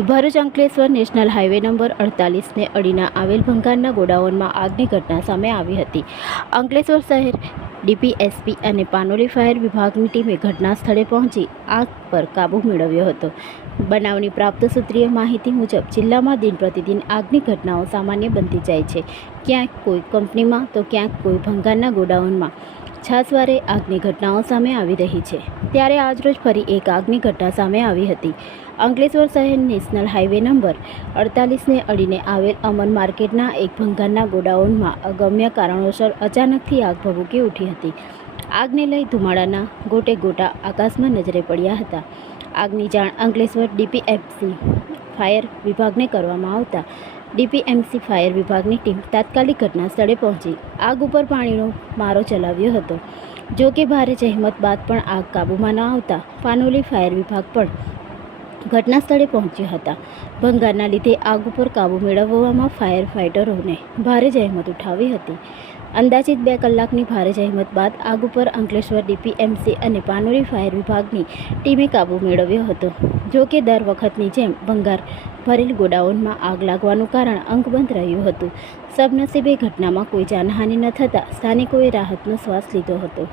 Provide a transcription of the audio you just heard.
Bharuch Ankleshwar national highway number અડતાલીસને અડીના આવેલ ભંગારના ગોડાઉનમાં આગની ઘટના સામે આવી હતી. અંકલેશ્વર શહેર ડીપીએસપી અને પાનોલી ફાયર વિભાગની ટીમે ઘટના સ્થળે પહોંચી આગ પર કાબૂ મેળવ્યો હતો. બનાવની પ્રાપ્ત સૂત્રીય માહિતી મુજબ, જિલ્લામાં દિન પ્રતિદિન આગની ઘટનાઓ સામાન્ય બનતી જાય છે. ક્યાંક કોઈ કંપનીમાં, તો ક્યાંક કોઈ ભંગારના ગોડાઉનમાં. છાસવારે આગની ઘટનાઓ સામે આવી રહી છે. ત્યારે આજરોજ ફરી એક આગની ઘટના સામે આવી હતી. અંકલેશ્વર શહેર નેશનલ હાઈવે નંબર અડતાલીસને અડીને આવેલ અમન માર્કેટના એક ભંગારના ગોડાઉનમાં અગમ્ય કારણોસર અચાનકથી આગ ભભૂકી ઉઠી હતી. આગને લઈ ધુમાડાના ગોટે ગોટા આકાશમાં નજરે પડ્યા હતા. આગની જાણ અંકલેશ્વર ડીપીએફસી ફાયર વિભાગને કરવામાં આવતા ડીપીએમસી ફાયર વિભાગની ટીમ તાત્કાલિક ઘટના સ્થળે પહોંચી. આગ ઉપર પાણીનો મારો ચલાવ્યો હતો. જો કે ભારે જહેમત બાદ પણ આગ કાબૂમાં ન આવતા પાનોલી ફાયર વિભાગ પણ ઘટના સ્થળે પહોંચ્યા હતા. ભંગારના લીધે આગ ઉપર કાબૂ મેળવવામાં ફાયર ફાઇટરોને ભારે જહેમત ઉઠાવી હતી. અંદાજિત બે કલાકની ભારે જહેમત બાદ આગ ઉપર અંકલેશ્વર ડીપીએમસી અને પાનોરી ફાયર વિભાગની ટીમે કાબૂ મેળવ્યો હતો. જો કે દર વખતની જેમ ભંગાર ભરેલ ગોડાઉનમાં આગ લાગવાનું કારણ અંકબંધ રહ્યું હતું. સબનસીબે ઘટનામાં કોઈ જાનહાનિ ન થતાં સ્થાનિકોએ રાહતનો શ્વાસ લીધો હતો.